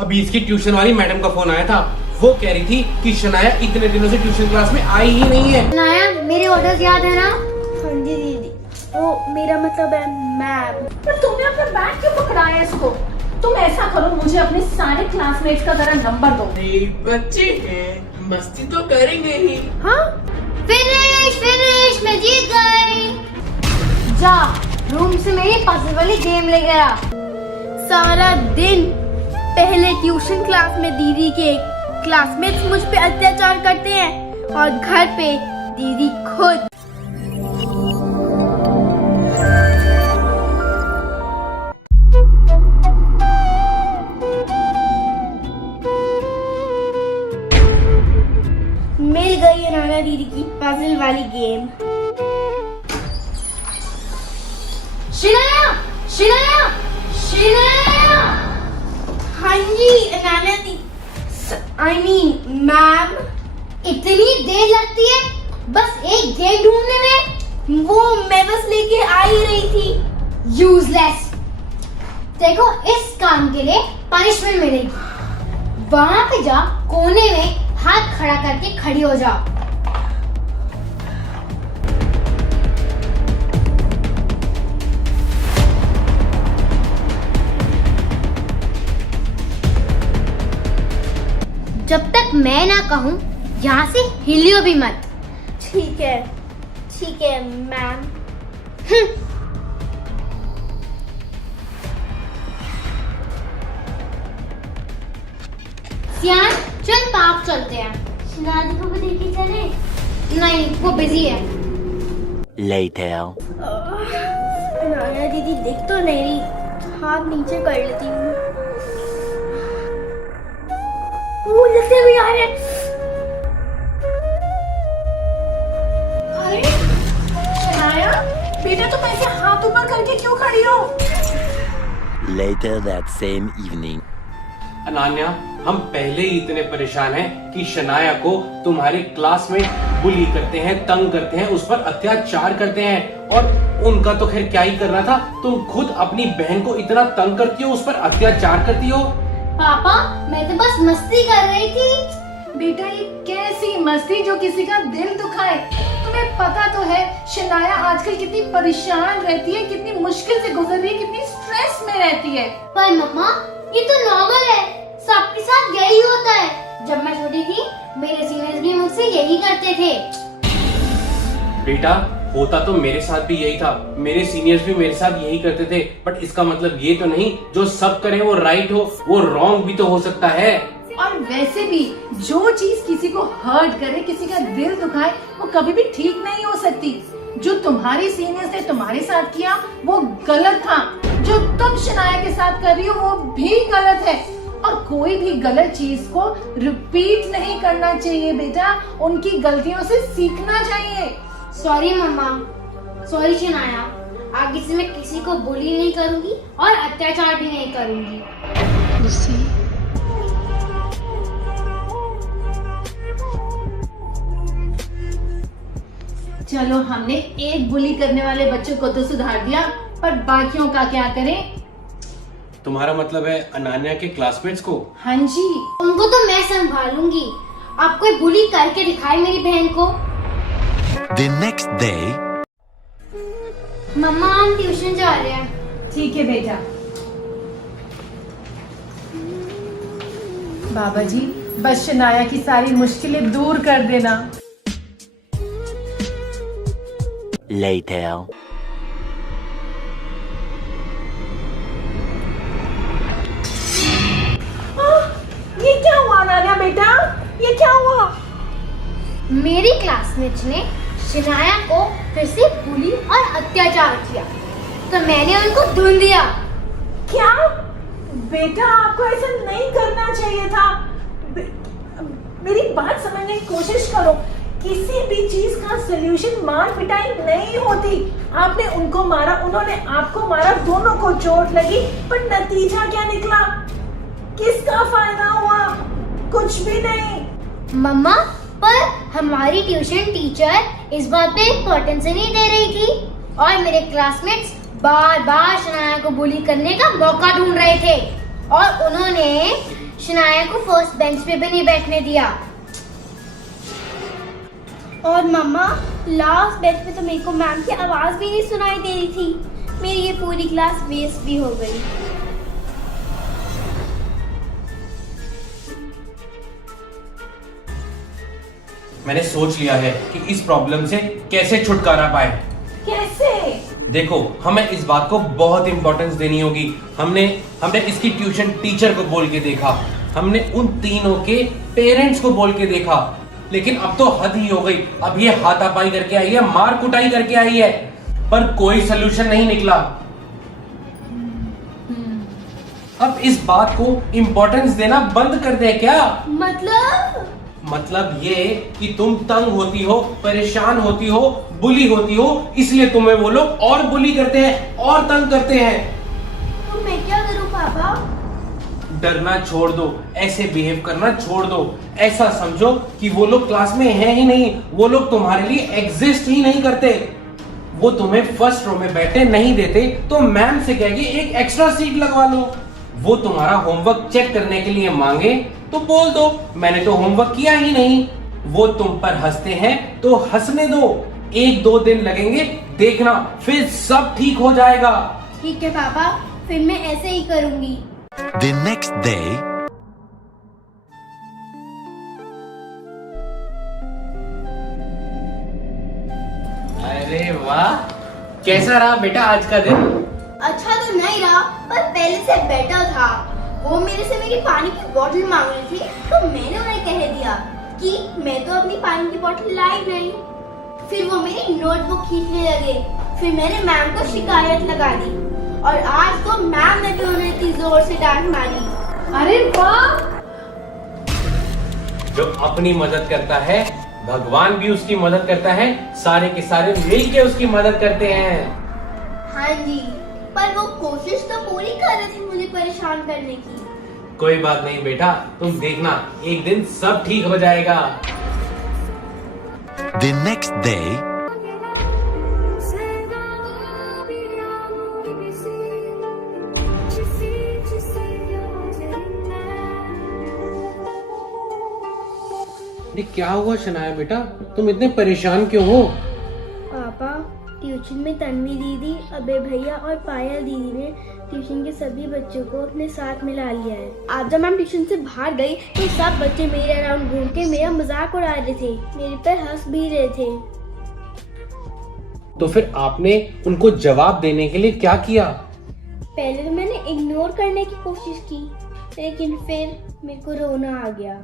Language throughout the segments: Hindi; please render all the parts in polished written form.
अभी इसकी ट्यूशन वाली मैडम का फोन आया था। वो कह रही थी कि शनाया इतने दिनों से ट्यूशन क्लास में आई ही नहीं है। शनाया, मेरे ऑर्डर्स याद है ना? हाँ जी दीदी, वो मेरा मतलब है मैम। पर तुमने अपना बैग क्यों पकड़ाया है इसको? तुम ऐसा करो, मुझे अपने सारे क्लासमेट्स का जरा नंबर दो। बच्चे हैं, मस्ती तो करेंगे ही। हाँ फिनिश, मैं जीत गई। जा रूम से मेरी पजल वाली गेम ले गया। सारा दिन पहले ट्यूशन क्लास में दीदी के क्लासमेट्स मुझ पे अत्याचार करते हैं और घर पे दीदी खुद। मिल गई है नाना दीदी की पजल वाली गेम। शनाया! हाँ जी नाना दी, आई मीन मैम। इतनी देर लगती है बस एक गेम ढूंढने में? वो मैं बस लेके आ ही रही थी। यूजलेस। देखो, इस काम के लिए पनिशमेंट मिलेगी। वहां पे जा, कोने में हाथ खड़ा करके खड़ी हो जाओ। जब तक मैं ना कहूं, यहाँ से हिलियो भी मत। ठीक है मैम। सियान, चल पार्क चलते हैं। दादी को भी देखी चले? नहीं, वो बिजी है। Later. नाना दीदी देख तो नहीं रही, हाथ नीचे कर लेती हूँ। वो लगते भी आ रहे। अरे शनाया, बेटा तुम ऐसे हाथ ऊपर करके क्यों खड़ी हो? Later that same evening. Ananya, हम पहले ही इतने परेशान हैं कि शनाया को तुम्हारे क्लासमेट बुली करते हैं, तंग करते हैं, उस पर अत्याचार करते हैं। और उनका तो खैर क्या ही करना था, तुम खुद अपनी बहन को इतना तंग करती हो, उस पर अत्याचार करती हो। पापा, मैं तो बस मस्ती कर रही थी। बेटा ये कैसी मस्ती जो किसी का दिल दुखाए? तुम्हें पता तो है शनाया आजकल कितनी परेशान रहती है, कितनी मुश्किल से गुजर रही है, कितनी स्ट्रेस में रहती है। पर मम्मा, ये तो नॉर्मल है, सबके साथ यही होता है। जब मैं छोटी थी, मेरे सीनियर्स भी मुझसे यही करते थे। बेटा, होता तो मेरे साथ भी यही था, मेरे सीनियर्स भी मेरे साथ यही करते थे। बट इसका मतलब ये तो नहीं जो सब करें वो राइट हो, वो रॉन्ग भी तो हो सकता है। और वैसे भी जो चीज किसी को हर्ट करे, किसी का दिल दुखाए, वो कभी भी ठीक नहीं हो सकती। जो तुम्हारी सीनियर्स ने तुम्हारे साथ किया वो गलत था, जो तुम शनाया के साथ कर रही हो वो भी गलत है। और कोई भी गलत चीज को रिपीट नहीं करना चाहिए बेटा, उनकी गलतियों से सीखना चाहिए। सॉरी मम्मा, सॉरी शनाया। आगे से मैं किसी को बुली नहीं करूंगी और अत्याचार भी नहीं करूंगी। चलो, हमने एक बुली करने वाले बच्चों को तो सुधार दिया, पर बाकियों का क्या करें? तुम्हारा मतलब है अनान्या के क्लासमेट्स को? हाँ जी। उनको तो मैं संभालूंगी। आप कोई बुली करके दिखाए मेरी बहन को। The next day. मम्मा, हम ट्यूशन जा रहे हैं। ठीक है बेटा। बाबा जी, बस शनाया की सारी मुश्किलें दूर कर देना। Later. ये क्या हुआ नाना बेटा? ये क्या हुआ? मेरी क्लासमेट्स ने शनाया को फिर से बुली और अत्याचार किया, तो मैंने उनको ढूंढ दिया। क्या? बेटा आपको ऐसा नहीं करना चाहिए था। मेरी बात समझने की कोशिश करो। किसी भी चीज का सलूशन मार पिटाई नहीं होती। आपने उनको मारा, उन्होंने आपको मारा, दोनों को चोट लगी, पर नतीजा क्या निकला? किसका फायदा हुआ? कुछ भी नहीं। मम्मा, पर हमारी ट्यूशन टीचर इस बात पे इम्पोर्टेंस नहीं दे रही थी और मेरे क्लासमेट्स बार बार शनाया को बुली करने का मौका ढूंढ रहे थे और उन्होंने शनाया को फर्स्ट बेंच पे भी नहीं बैठने दिया। और मम्मा, लास्ट बेंच पे तो मेरे को मैम की आवाज भी नहीं सुनाई दे रही थी। मेरी ये पूरी क्लास वेस्ट भी हो गई। मैंने सोच लिया है कि इस प्रॉब्लम से कैसे छुटकारा पाए। कैसे? देखो, हमें इस बात को बहुत इंपॉर्टेंस देनी होगी। हमने इसकी ट्यूशन टीचर को बोल के देखा, हमने उन तीनों के पेरेंट्स को बोल के देखा, लेकिन अब तो हद ही हो गई। अब ये हाथापाई करके आई है, मार कुटाई करके आई है, पर कोई सलूशन नहीं निकला। अब इस बात को इंपॉर्टेंस देना बंद कर दे क्या? मतलब ये कि तुम तंग होती हो, परेशान होती हो, बुली होती हो, इसलिए तुम्हें वो लोग और बुली करते हैं और तंग करते हैं। तो मैं क्या करूं पापा? डरना छोड़ दो, ऐसे बिहेव करना छोड़ दो। ऐसा समझो कि वो लोग क्लास में हैं ही नहीं, वो लोग तुम्हारे लिए एग्जिस्ट ही नहीं करते। वो तुम्हें फर्स्ट रो में बैठे नहीं देते तो मैम से कह के एक एक्स्ट्रा सीट लगवा लो। वो तुम्हारा होमवर्क चेक करने के लिए मांगे तो बोल दो मैंने तो होमवर्क किया ही नहीं। वो तुम पर हंसते हैं तो हंसने दो, 1-2 दिन लगेंगे, देखना फिर सब ठीक हो जाएगा। ठीक है पापा, फिर मैं ऐसे ही करूंगी। The next day, अरे वाह, कैसा रहा बेटा आज का दिन? अच्छा तो नहीं रहा, पर पहले से बेटर था। वो मेरे से मेरी पानी की बोतल मांग रही थी, तो मैंने उन्हें कह दिया कि मैं तो अपनी पानी की बोतल लाई नहीं। फिर वो मेरी नोटबुक खींचने लगे, फिर मैंने मैम को शिकायत लगा दी, और आज तो मैम ने भी उन्हें इतनी जोर से डांट मारी। अरे वाह! जो अपनी मदद करता है, भगवान भी उसकी मदद करता है, सारे के सारे मिल के उसकी मदद करते हैं। हाँ जी, पर वो कोशिश तो पूरी कर रहे थे मुझे परेशान करने की। कोई बात नहीं बेटा, तुम देखना एक दिन सब ठीक हो जाएगा। the next day, ये क्या हुआ शनाया बेटा, तुम इतने परेशान क्यों हो? पापा, ट्यूशन में तन्वी दीदी, अबे भैया और पायल दीदी ने ट्यूशन के सभी बच्चों को अपने साथ मिला लिया है। आज जब मैम ट्यूशन से बाहर गई तो सब बच्चे मेरे अराउंड घूम के मेरा मजाक उड़ा रहे थे, मेरे पर हंस भी रहे थे। तो फिर आपने उनको जवाब देने के लिए क्या किया? पहले तो मैंने इग्नोर करने की कोशिश की, लेकिन फिर मेरे को रोना आ गया।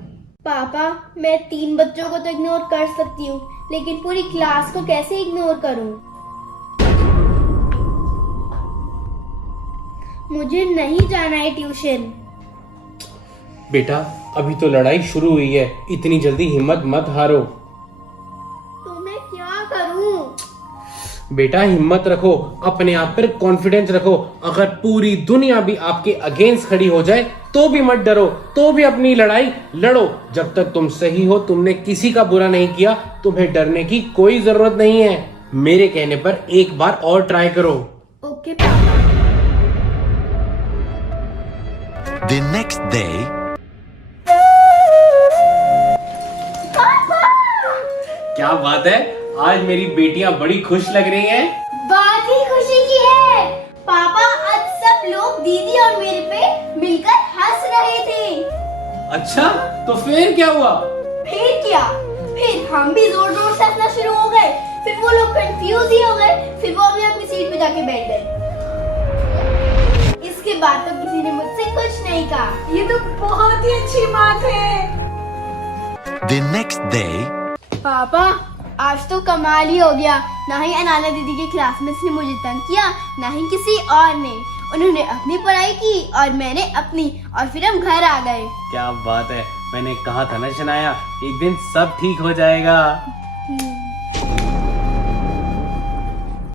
पापा, मैं 3 बच्चों को तो इग्नोर कर सकती हूँ, लेकिन पूरी क्लास को कैसे इग्नोर करूँ? मुझे नहीं जाना है ट्यूशन। बेटा, अभी तो लड़ाई शुरू हुई है, इतनी जल्दी हिम्मत मत हारो। तो मैं क्या करूं? बेटा हिम्मत रखो, अपने आप पर कॉन्फिडेंस रखो। अगर पूरी दुनिया भी आपके अगेंस्ट खड़ी हो जाए तो भी मत डरो, तो भी अपनी लड़ाई लड़ो। जब तक तुम सही हो, तुमने किसी का बुरा नहीं किया, तुम्हें डरने की कोई जरूरत नहीं है। मेरे कहने पर एक बार और ट्राई करो। ओके पापा। the next day, क्या बात है, आज मेरी बेटियां बड़ी खुश लग रही हैं। बात ही खुशी की है पापा, आज सब लोग दीदी और मेरे पे मिलकर हंस रहे थे। अच्छा, तो फिर क्या हुआ? फिर क्या, फिर हम भी जोर जोर से हंसना शुरू हो गए। फिर वो लोग कंफ्यूज ही हो गए, फिर वो भी अपनी सीट पे जाके बैठ गए। इसके बाद तो किसी ने मुझसे कुछ नहीं कहा। ये तो बहुत ही अच्छी बात है। the next day, पापा, आज तो कमाल ही हो गया। ना ही अनाना दीदी के क्लासमेट्स ने मुझे तंग किया, ना ही किसी और ने। उन्होंने अपनी पढ़ाई की और मैंने अपनी, और फिर हम घर आ गए। क्या बात है, मैंने कहा था ना शनाया, एक दिन सब ठीक हो जाएगा।